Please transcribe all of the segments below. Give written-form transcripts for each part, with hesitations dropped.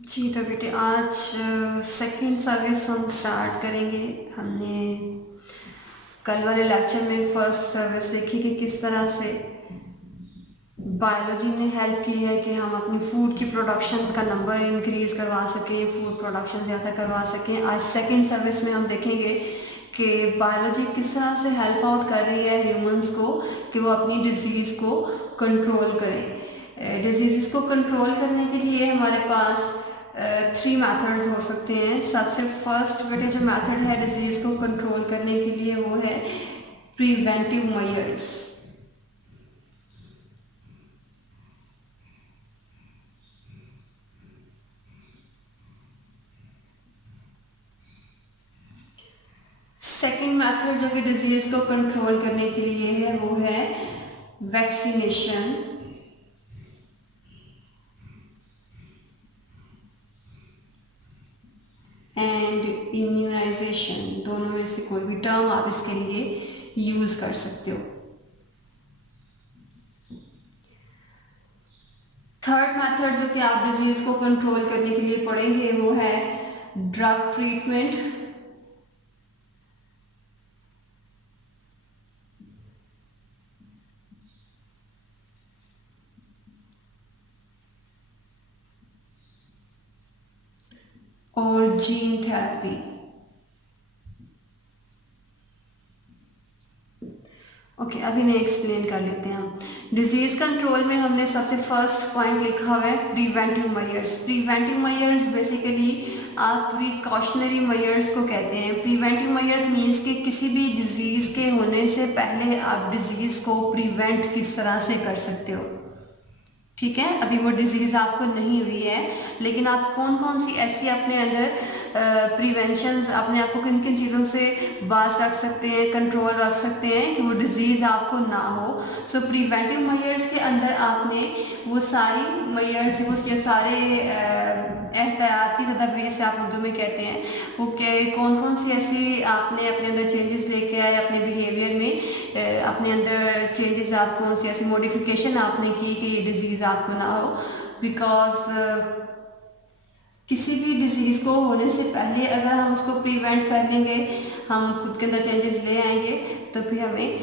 जी तो बेटे आज सेकंड सर्विस हम स्टार्ट करेंगे। हमने कल वाले लेक्चर में फर्स्ट सर्विस देखी कि किस तरह से बायोलॉजी ने हेल्प की है कि हम अपनी फूड की प्रोडक्शन का नंबर इंक्रीज करवा सकें, फूड प्रोडक्शन ज़्यादा करवा सकें। आज सेकंड सर्विस में हम देखेंगे कि बायोलॉजी किस तरह से हेल्प आउट कर रही है ह्यूमंस को कि वो अपनी डिजीज़ को कंट्रोल करें। डिजीज़ को कंट्रोल करने के लिए हमारे पास 3 मेथड्स हो सकते हैं। सबसे फर्स्ट बेटे जो मेथड है डिजीज़ को कंट्रोल करने के लिए वो है प्रिवेंटिव मेजर्स। सेकेंड मेथड जो कि डिजीज़ को कंट्रोल करने के लिए है वो है वैक्सीनेशन। एंड इम्यूनाइजेशन, दोनों में से कोई भी टर्म आप इसके लिए यूज कर सकते हो। थर्ड मेथड जो कि आप डिजीज को कंट्रोल करने के लिए पढ़ेंगे वो है ड्रग ट्रीटमेंट। और जीन थेरेपी। ओके अभी नहीं एक्सप्लेन कर लेते हैं हम। डिजीज कंट्रोल में हमने सबसे फर्स्ट पॉइंट लिखा हुआ है preventive measures. Preventive measures basically आप प्रिकॉशनरी मेजर्स को कहते हैं। प्रिवेंटिव मेजर्स मीन्स कि किसी भी डिजीज के होने से पहले आप डिजीज को प्रिवेंट किस तरह से कर सकते हो। ठीक है, अभी वो डिजीज आपको नहीं हुई है लेकिन आप कौन कौन सी ऐसी अपने अंदर प्रिवेंशंस अपने आप को किन किन चीज़ों से बाज रख सकते हैं, कंट्रोल रख सकते हैं कि वो डिजीज़ आपको ना हो। सो प्रिवेंटिव मेजर्स के अंदर आपने वो सारी मेजर्स, वो ये सारे एहतियाती तदाबीर से आप उर्दू में कहते हैं वो कौन कौन सी ऐसी आपने अपने अंदर चेंजेस लेके आए अपने बिहेवियर में, अपने अंदर चेंजेस आप कौन सी ऐसी मॉडिफिकेशन आपने की कि ये डिजीज़ आपको ना हो। बिकॉज किसी भी डिजीज़ को होने से पहले अगर हम उसको प्रिवेंट कर लेंगे, हम खुद के अंदर चेंजेस ले आएंगे तो फिर हमें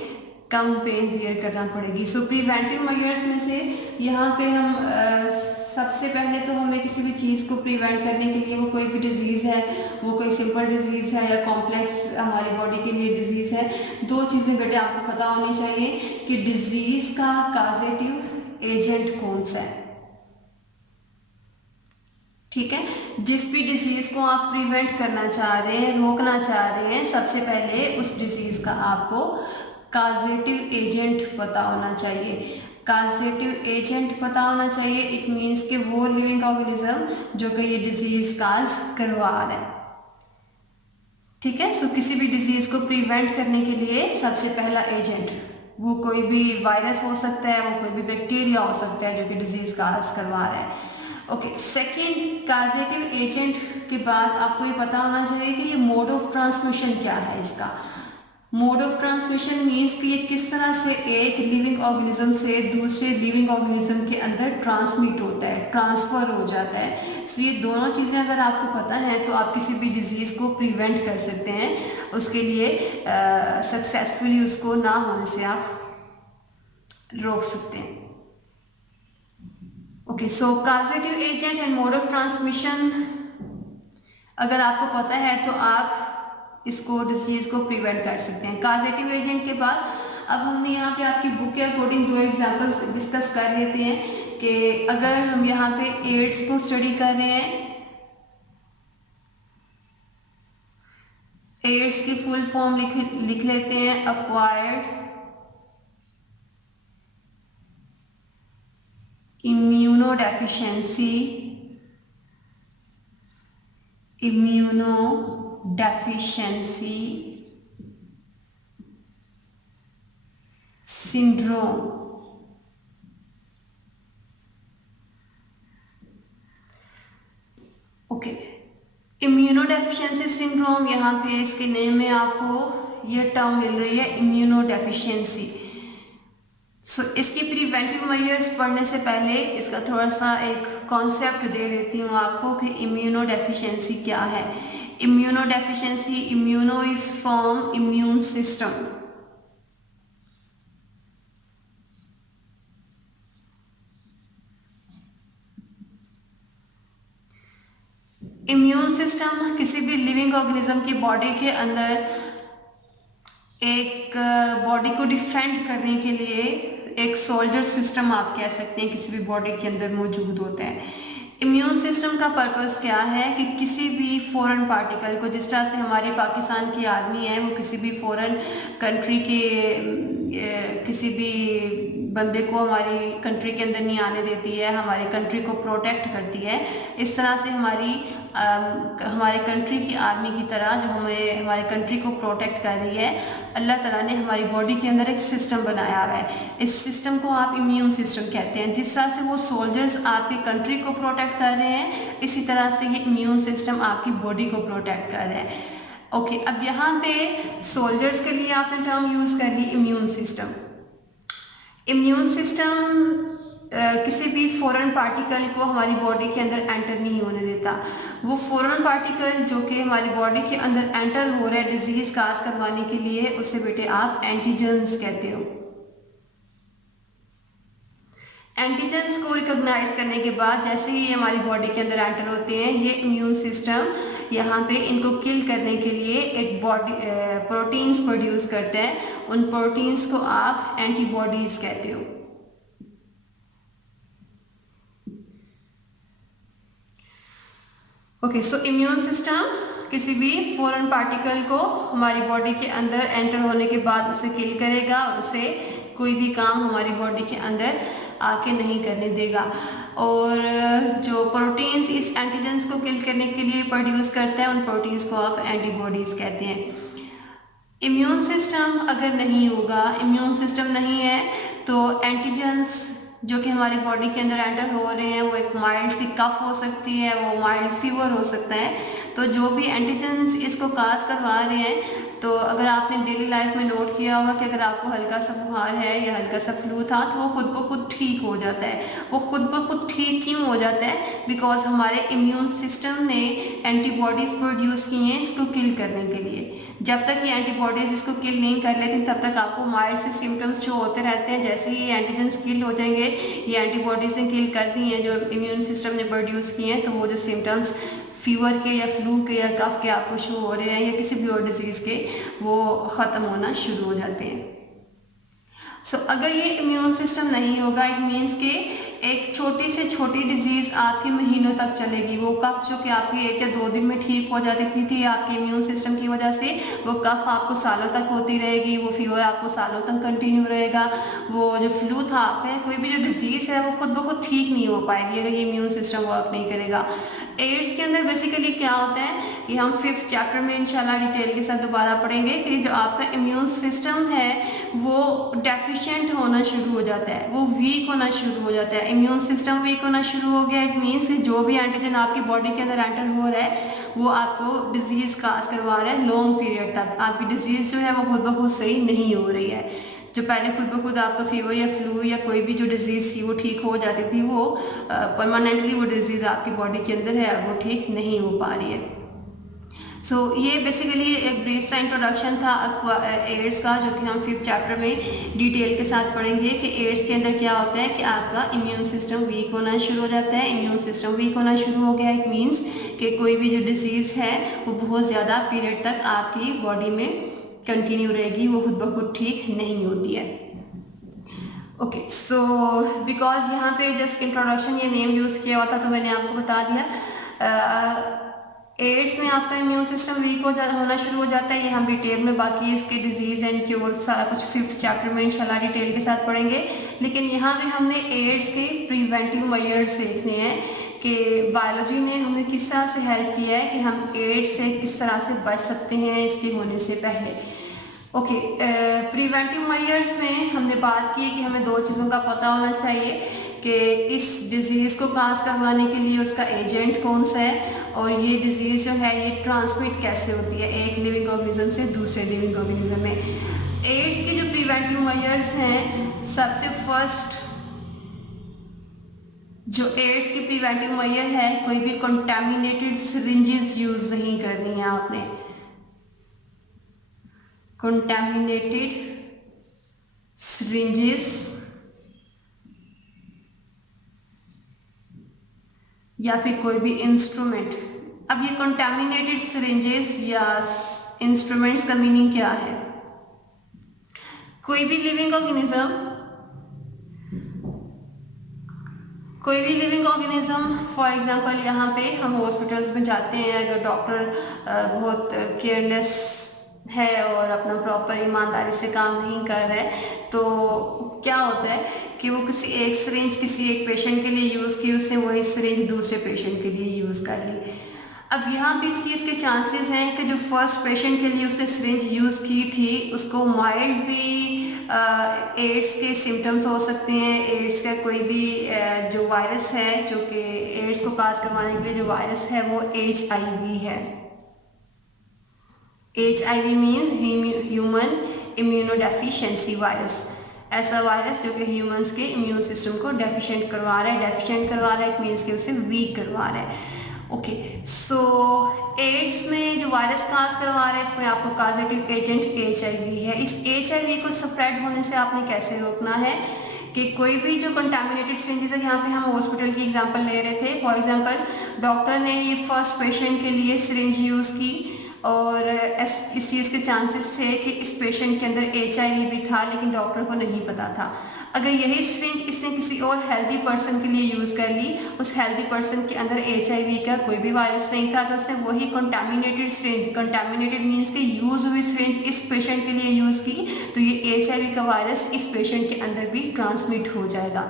कम पेन बियर करना पड़ेगी। सो प्रिवेंटिव मेजर्स में से यहाँ पे हम सबसे पहले तो हमें किसी भी चीज़ को प्रिवेंट करने के लिए, वो कोई भी डिजीज़ है, वो कोई सिंपल डिजीज़ है या कॉम्प्लेक्स हमारी बॉडी के लिए डिजीज़ है, दो चीज़ें बेटे आपको पता होनी चाहिए कि डिजीज़ का काजेटिव एजेंट कौन सा है। ठीक है, जिस भी डिजीज को आप प्रिवेंट करना चाह रहे हैं, रोकना चाह रहे हैं, सबसे पहले उस डिजीज का आपको काजेटिव एजेंट पता होना चाहिए। काजेटिव एजेंट पता होना चाहिए, इट मीन्स कि वो लिविंग ऑर्गेनिज्म जो कि ये डिजीज काज करवा रहा है। ठीक है, सो किसी भी डिजीज को प्रिवेंट करने के लिए सबसे पहला एजेंट, वो कोई भी वायरस हो सकता है, वो कोई भी बैक्टीरिया हो सकता है जो कि डिजीज काज करवा रहा है। ओके, सेकेंड काजेटिव एजेंट के बाद आपको ये पता होना चाहिए कि ये मोड ऑफ ट्रांसमिशन क्या है इसका। मोड ऑफ ट्रांसमिशन मीन्स कि ये किस तरह से एक लिविंग ऑर्गेनिज्म से दूसरे लिविंग ऑर्गेनिज्म के अंदर ट्रांसमिट होता है, ट्रांसफर हो जाता है। सो ये दोनों चीज़ें अगर आपको पता है तो आप किसी भी डिजीज़ को प्रिवेंट कर सकते हैं, उसके लिए सक्सेसफुली उसको ना होने से आप रोक सकते हैं। Okay, so causative agent and mode of transmission अगर आपको पता है तो आप इसको डिजीज को प्रिवेंट कर सकते हैं। काजेटिव एजेंट के बाद अब हमने यहाँ पे आपकी बुक के अकॉर्डिंग दो एग्जांपल्स डिस्कस कर लेते हैं कि अगर हम यहाँ पे एड्स को स्टडी कर रहे हैं, एड्स की फुल फॉर्म लिख लेते हैं acquired immunodeficiency syndrome. Okay, immunodeficiency syndrome, यहाँ पे इसके नेम में आपको ये टर्म मिल रही है इम्यूनोडेफिशिएंसी। इसकी प्रिवेंटिव मेजर्स पढ़ने से पहले इसका थोड़ा सा एक कॉन्सेप्ट दे देती हूँ आपको कि इम्यूनो डेफिशिएंसी क्या है। Immuno deficiency, immuno is from immune system. Immune system किसी भी लिविंग ऑर्गेनिज्म की बॉडी के अंदर एक बॉडी को डिफेंड करने के लिए एक सोल्जर सिस्टम आप कह सकते हैं किसी भी बॉडी के अंदर मौजूद होता है। इम्यून सिस्टम का पर्पस क्या है कि किसी भी फॉरेन पार्टिकल को, जिस तरह से हमारी पाकिस्तान की आर्मी है वो किसी भी फॉरेन कंट्री के किसी भी बंदे को हमारी कंट्री के अंदर नहीं आने देती है, हमारी कंट्री को प्रोटेक्ट करती है। इस तरह से हमारे कंट्री की आर्मी की तरह जो हमारे कंट्री को प्रोटेक्ट कर रही है, अल्लाह ताला ने हमारी बॉडी के अंदर एक सिस्टम बनाया हुआ है। इस सिस्टम को आप इम्यून सिस्टम कहते हैं। जिस तरह से वो सोल्जर्स आपकी कंट्री को प्रोटेक्ट कर रहे हैं, इसी तरह से ये इम्यून सिस्टम आपकी बॉडी को प्रोटेक्ट कर रहे हैं। ओके, अब यहाँ पे सोल्जर्स के लिए आपने टर्म यूज़ कर ली इम्यून सिस्टम। इम्यून सिस्टम किसी भी फॉरेन पार्टिकल को हमारी बॉडी के अंदर एंटर नहीं होने देता। वो फॉरेन पार्टिकल जो कि हमारी बॉडी के अंदर एंटर हो रहा है डिजीज काज करवाने के लिए, उसे बेटे आप एंटीजेंस कहते हो। एंटीजेंस को रिकॉग्नाइज करने के बाद जैसे ही हमारी बॉडी के अंदर एंटर होते हैं, ये इम्यून सिस्टम यहाँ पे इनको किल करने के लिए एक प्रोटीन्स प्रोड्यूस करता है। उन प्रोटीन्स को आप एंटीबॉडीज कहते हो। ओके, सो इम्यून सिस्टम किसी भी फॉरेन पार्टिकल को हमारी बॉडी के अंदर एंटर होने के बाद उसे किल करेगा और उसे कोई भी काम हमारी बॉडी के अंदर आके नहीं करने देगा। और जो प्रोटीन्स इस एंटीजेंस को किल करने के लिए प्रोड्यूस करता है, उन प्रोटीन्स को आप एंटीबॉडीज कहते हैं। इम्यून सिस्टम अगर नहीं होगा, इम्यून सिस्टम नहीं है, तो एंटीजेंस जो कि हमारी बॉडी के अंदर एंटर हो रहे हैं, वो एक माइल्ड सी कफ हो सकती है, वो माइल्ड फीवर हो सकता है। तो जो भी एंटीजेंस इसको काज करवा रहे हैं, तो अगर आपने डेली लाइफ में नोट किया होगा कि अगर आपको हल्का सा बुखार है या हल्का सा फ्लू था, तो वो खुद ब खुद ठीक हो जाता है। वो खुद ब खुद ठीक क्यों हो जाता है? बिकॉज हमारे इम्यून सिस्टम ने एंटीबॉडीज़ प्रोड्यूस की हैं इसको किल करने के लिए। जब तक ये एंटीबॉडीज़ इसको किल नहीं कर लेती, तब तक आपको माइल्ड से सिम्टम्स जो होते रहते हैं। जैसे ही एंटीजेंस किल हो जाएंगे, ये एंटीबॉडीज़ ने किल कर दी हैं जो इम्यून सिस्टम ने प्रोड्यूस की हैं, तो वो जो सिम्टम्स फीवर के या फ्लू के या कफ के आपको शो हो रहे हैं या किसी भी और डिजीज़ के, वो ख़त्म होना शुरू हो जाते हैं। सो अगर ये इम्यून सिस्टम नहीं होगा, इट मीन्स कि एक छोटी से छोटी डिजीज़ आपके महीनों तक चलेगी। वो कफ जो कि आपकी 1 या 2 दिन में ठीक हो जाती थी आपके इम्यून सिस्टम की वजह से, वो कफ आपको सालों तक होती रहेगी, वो फीवर आपको सालों तक कंटिन्यू रहेगा। वो जो फ्लू था आप में, कोई भी जो डिजीज़ है, वो खुद ब खुद ठीक नहीं हो पाएगी अगर ये इम्यून सिस्टम वर्क नहीं करेगा। एड्स के अंदर बेसिकली क्या होता है, ये हम 5th चैप्टर में इंशाल्लाह डिटेल के साथ दोबारा पढ़ेंगे कि जो आपका इम्यून सिस्टम है वो डेफिशिएंट होना शुरू हो जाता है, वो वीक होना शुरू हो जाता है। इम्यून सिस्टम वीक होना शुरू हो गया, इट मीन्स कि जो भी एंटीजन आपकी बॉडी के अंदर एंटर हो रहा है, वो आपको डिजीज़ काज करवा रहा है लॉन्ग पीरियड तक। आपकी डिजीज़ जो है वो खुद ब खुद सही नहीं हो रही है। जो पहले खुद ब खुद आपका फीवर या फ्लू या कोई भी जो डिजीज़ थी वो ठीक हो जाती थी, वो परमानेंटली वो डिजीज़ आपकी बॉडी के अंदर है, वो ठीक नहीं हो पा रही है। सो ये बेसिकली एक ब्रीफ सा इंट्रोडक्शन था एड्स का, जो कि हम 5th चैप्टर में डिटेल के साथ पढ़ेंगे कि एड्स के अंदर क्या होता है कि आपका इम्यून सिस्टम वीक होना शुरू हो जाता है। इम्यून सिस्टम वीक होना शुरू हो गया, इट मीन्स कि कोई भी जो डिजीज़ है वो बहुत ज़्यादा पीरियड तक आपकी बॉडी में कंटिन्यू रहेगी, वो खुद ब खुद ठीक नहीं होती है। ओके, सो बिकॉज यहाँ पे जस्ट इंट्रोडक्शन ये नेम यूज़ किया हुआ था, तो मैंने आपको बता दिया। एड्स में आपका इम्यून सिस्टम वीक होना शुरू हो जाता है। ये हम डिटेल में बाकी इसके डिजीज़ एंड क्योर सारा कुछ 5th चैप्टर में इंशाल्लाह डिटेल के साथ पढ़ेंगे। लेकिन यहाँ पे हमने एड्स के प्रिवेंटिव मेजर्स देखने हैं कि बायोलॉजी ने हमें किस तरह से हेल्प किया है कि हम एड्स से किस तरह से बच सकते हैं इसके होने से पहले। ओके, प्रिवेंटिव मेजर्स में हमने बात की कि हमें 2 चीज़ों का पता होना चाहिए कि इस डिज़ीज़ को काज करवाने के लिए उसका एजेंट कौन सा है, और ये डिज़ीज़ जो है ये ट्रांसमिट कैसे होती है एक लिविंग ऑर्गेनिज्म से दूसरे लिविंग ऑर्गेनिज्म में। एड्स के जो प्रिवेंटिव मेजर्स हैं, सबसे फर्स्ट जो एड्स की प्रिवेंटिव मेजर है, कोई भी कंटामिनेटेड सिरिंजेस यूज नहीं करनी है आपने। कंटामिनेटेड सिरिंजेस या फिर कोई भी इंस्ट्रूमेंट। अब ये कंटामिनेटेड सिरिंजेस या इंस्ट्रूमेंट्स का मीनिंग क्या है? कोई भी लिविंग ऑर्गेनिज्म फॉर एग्जांपल, यहाँ पे हम हॉस्पिटल्स में जाते हैं, अगर डॉक्टर बहुत केयरलेस है और अपना प्रॉपर ईमानदारी से काम नहीं कर रहा है, तो क्या होता है कि वो किसी एक सिरिंज किसी एक पेशेंट के लिए यूज़ की, उसने वही सिरिंज दूसरे पेशेंट के लिए यूज़ कर ली। अब यहाँ भी इस चीज़ के चांसेस हैं कि जो फर्स्ट पेशेंट के लिए उसने सिरिंज यूज़ की थी, उसको माइल्ड भी एड्स के सिम्टम्स हो सकते हैं। एड्स का कोई भी जो वायरस है, जो कि एड्स को पास करवाने के लिए जो वायरस है वो HIV है। HIV means human immunodeficiency virus. ऐसा वायरस जो कि ह्यूमंस के इम्यून सिस्टम को डेफिशिएंट करवा रहा है, इट मीन्स कि उसे वीक करवा रहा है। ओके, सो एड्स में जो वायरस काज करवा रहा है, इसमें आपको काजेटिव एजेंट HIV है। इस HIV को स्प्रेड होने से आपने कैसे रोकना है कि कोई भी जो कंटामिनेटेड सिरिंजेस है, यहाँ पे हम हॉस्पिटल की एग्जांपल ले रहे थे। फॉर एग्जांपल, डॉक्टर ने ये फर्स्ट पेशेंट के लिए सिरिंज यूज़ की और इस चीज़ के चांसेस थे कि इस पेशेंट के अंदर HIV भी था, लेकिन डॉक्टर को नहीं पता था। अगर यही सिरिंज इसने किसी और हेल्दी पर्सन के लिए यूज़ कर ली, उस हेल्दी पर्सन के अंदर HIV का कोई भी वायरस नहीं था, तो उसने वही कंटामिनेटेड सिरिंज, कंटामिनेटेड मीन्स के यूज़ हुई सिरिंज इस पेशेंट के लिए यूज़ की, तो ये HIV का वायरस इस पेशेंट के अंदर भी ट्रांसमिट हो जाएगा।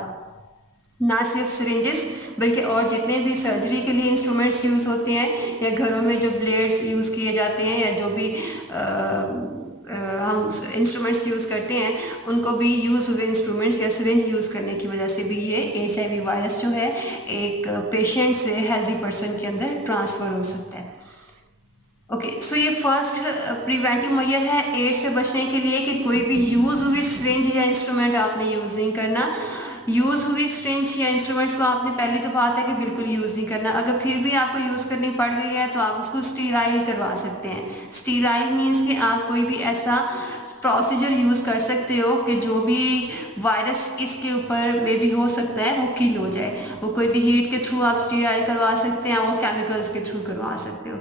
ना सिर्फ सिरिंजेस बल्कि और जितने भी सर्जरी के लिए इंस्ट्रूमेंट्स यूज़ होते हैं या घरों में जो ब्लेड्स यूज़ किए जाते हैं या जो भी हम इंस्ट्रूमेंट्स यूज़ करते हैं, उनको भी यूज़ हुए इंस्ट्रूमेंट्स या सिरिंज यूज़ करने की वजह से भी ये HIV वायरस जो है एक पेशेंट से हेल्दी पर्सन के अंदर ट्रांसफ़र हो सकता है। ओके, सो ये फर्स्ट प्रिवेंटिव मेजर है एड्स से बचने के लिए कि कोई भी यूज़ हुई सिरिंज या इंस्ट्रूमेंट आपने यूज़ नहीं करना। यूज़ हुई सिरिंज या इंस्ट्रूमेंट्स को आपने पहली तो बात है कि बिल्कुल यूज़ नहीं करना। अगर फिर भी आपको यूज़ करनी पड़ रही है तो आप उसको स्टीराइल करवा सकते हैं। स्टीराइल मीन्स कि आप कोई भी ऐसा प्रोसीजर यूज़ कर सकते हो कि जो भी वायरस इसके ऊपर में भी हो सकता है वो किल हो जाए। वो कोई भी हीट के थ्रू आप स्टीराइल करवा सकते हैं, वो केमिकल्स के थ्रू करवा सकते हो,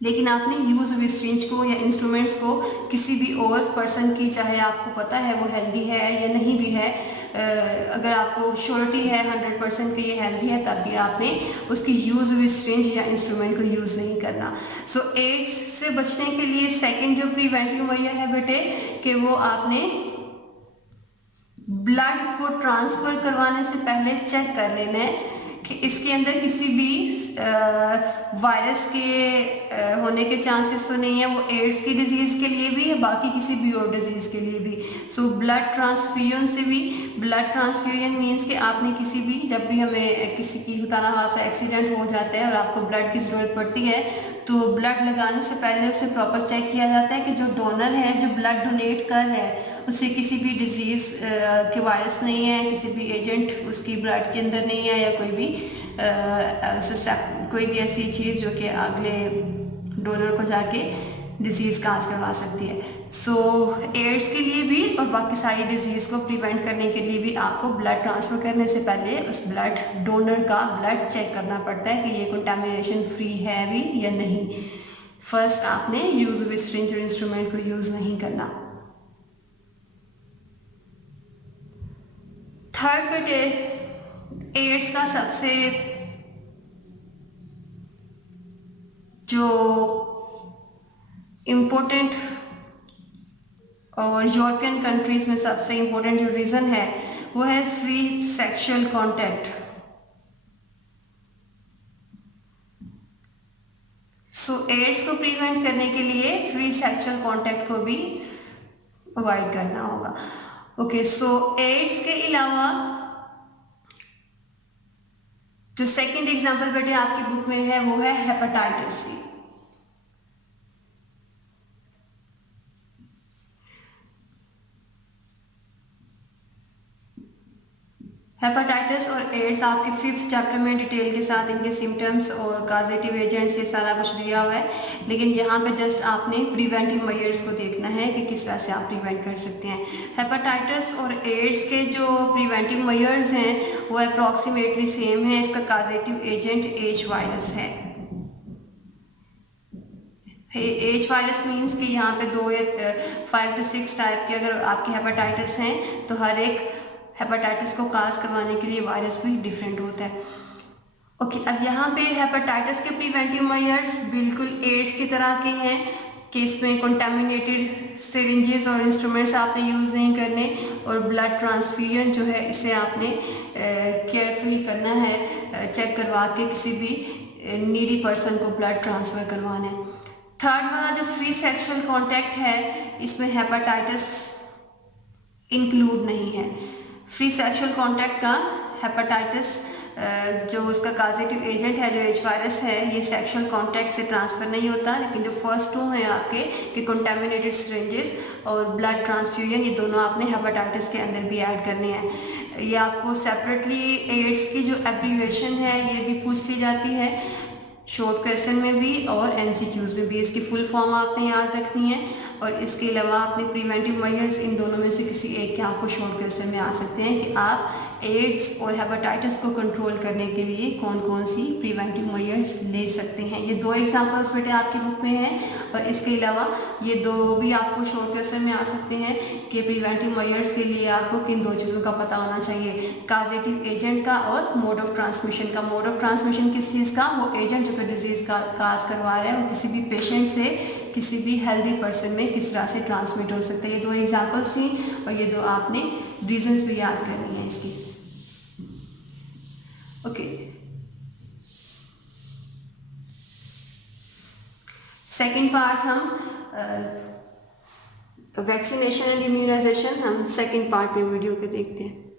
लेकिन आपने यूज़ हुई सिरिंज को या इंस्ट्रूमेंट्स को किसी भी और पर्सन की, चाहे आपको पता है वो हेल्दी है या नहीं भी है, अगर आपको श्योरिटी है 100% कि ये हेल्दी है, तब भी आपने उसकी यूज़ हुई सिरिंज या इंस्ट्रूमेंट को यूज़ नहीं करना। सो एड्स से बचने के लिए सेकंड जो प्रिवेंटिव मेजर है बेटे कि वो आपने ब्लड को ट्रांसफ़र करवाने से पहले चेक कर लेना है कि इसके अंदर किसी भी वायरस के होने के चांसेस तो नहीं है। वो एड्स की डिजीज़ के लिए भी है, बाकी किसी भी और डिजीज़ के लिए भी। सो ब्लड ट्रांसफ्यूजन से भी, ब्लड ट्रांसफ्यूजन मीन्स कि आपने किसी भी, जब भी हमें किसी की खुदा खासा एक्सीडेंट हो जाता है और आपको ब्लड की ज़रूरत पड़ती है, तो ब्लड लगाने से पहले उसे प्रॉपर चेक किया जाता है कि जो डोनर है, जो ब्लड डोनेट कर रहा है, उसे किसी भी डिजीज़ के वायरस नहीं है, किसी भी एजेंट उसकी ब्लड के अंदर नहीं है, या कोई भी ऐसी चीज़ जो कि अगले डोनर को जाके डिजीज़ काज करवा सकती है। सो एड्स के लिए भी और बाकी सारी डिजीज़ को प्रिवेंट करने के लिए भी आपको ब्लड ट्रांसफ़र करने से पहले उस ब्लड डोनर का ब्लड चेक करना पड़ता है कि ये कंटामिनेशन फ्री है भी या नहीं। फर्स्ट आपने यूज़ हुई सिरिंज और इंस्ट्रूमेंट को यूज़ नहीं करना। थर्ड बेटे, एड्स का सबसे जो इम्पोर्टेंट और यूरोपियन कंट्रीज़ में सबसे इम्पोर्टेंट जो रीज़न है वो है फ्री सेक्सुअल कांटेक्ट। सो एड्स को प्रिवेंट करने के लिए फ्री सेक्सुअल कांटेक्ट को भी अवॉइड करना होगा। ओके, सो एड्स के अलावा जो सेकंड एग्जांपल बेटे आपकी बुक में है वो है हेपेटाइटिस सी। हेपेटाइटिस और एड्स आपके 5th चैप्टर में डिटेल के साथ इनके सिम्टम्स और काजेटिव एजेंट्स ये सारा कुछ दिया हुआ है, लेकिन यहाँ पे जस्ट आपने प्रिवेंटिव मेजर्स को देखना है कि किस तरह से आप प्रिवेंट कर सकते हैं। हेपेटाइटिस और एड्स के जो प्रिवेंटिव मेजर्स हैं वो अप्रॉक्सीमेटली सेम है। इसका काजेटिव एजेंट एच वायरस है। एच वायरस मीन्स कि यहाँ पे 2 या 5 to 6 टाइप के अगर आपके हेपेटाइटिस हैं तो हर एक हेपेटाइटिस को काज करवाने के लिए वायरस भी डिफरेंट होता है। ओके, अब यहाँ पे हेपेटाइटिस के प्रिवेंटिव मेजर्स बिल्कुल एड्स की तरह के हैं कि इसमें कंटामिनेटेड सिरिंजेस और इंस्ट्रूमेंट्स आपने यूज़ नहीं करने, और ब्लड ट्रांसफ्यूजन जो है इसे आपने केयरफुली करना है, चेक करवा के किसी भी नीडी पर्सन को ब्लड ट्रांसफ़र करवाना है। थर्ड वाला जो फ्री सेक्सुअल कॉन्टैक्ट है इसमें हेपेटाइटिस इंक्लूड नहीं है। फ्री सेक्सुअल कॉन्टैक्ट का हेपेटाइटिस जो उसका काजेटिव एजेंट है जो एच वायरस है ये सेक्सुअल कॉन्टैक्ट से ट्रांसफ़र नहीं होता, लेकिन जो फर्स्ट 2 हैं आपके कि कंटामिनेटेड सिरिंजेस और ब्लड ट्रांसफ्यूजन ये दोनों आपने हेपेटाइटिस के अंदर भी ऐड करने हैं। ये आपको सेपरेटली एड्स की जो एब्रीविएशन है ये भी पूछ ली जाती है शॉर्ट क्वेश्चन में भी और एमसीक्यूज में भी। इसकी फुल फॉर्म आपने याद रखनी है, और इसके अलावा आपने प्रिवेंटिव मेजर्स इन दोनों में से किसी एक के आपको शॉर्ट क्वेश्चन में आ सकते हैं कि आप एड्स और हेपेटाइटिस को कंट्रोल करने के लिए कौन कौन सी प्रिवेंटिव मेजर्स ले सकते हैं। ये 2 एग्जांपल्स बेटे आपकी बुक में हैं, और इसके अलावा ये 2 भी आपको शॉर्ट क्वेश्चन में आ सकते हैं कि प्रिवेंटिव मेजर्स के लिए आपको किन 2 चीज़ों का पता होना चाहिए, काजेटिव एजेंट का और मोड ऑफ ट्रांसमिशन का। मोड ऑफ ट्रांसमिशन किस चीज़ का, वो एजेंट जो कि डिजीज़ का काज करवा रहा है वो किसी भी पेशेंट से किसी भी हेल्दी पर्सन में किस तरह से ट्रांसमिट हो सकता है। ये 2 एग्जांपल्स थी, और ये 2 आपने रीजंस भी याद करनी है इसकी। ओके, सेकेंड पार्ट हम वैक्सीनेशन एंड इम्यूनाइजेशन हम सेकेंड पार्ट में वीडियो के देखते हैं।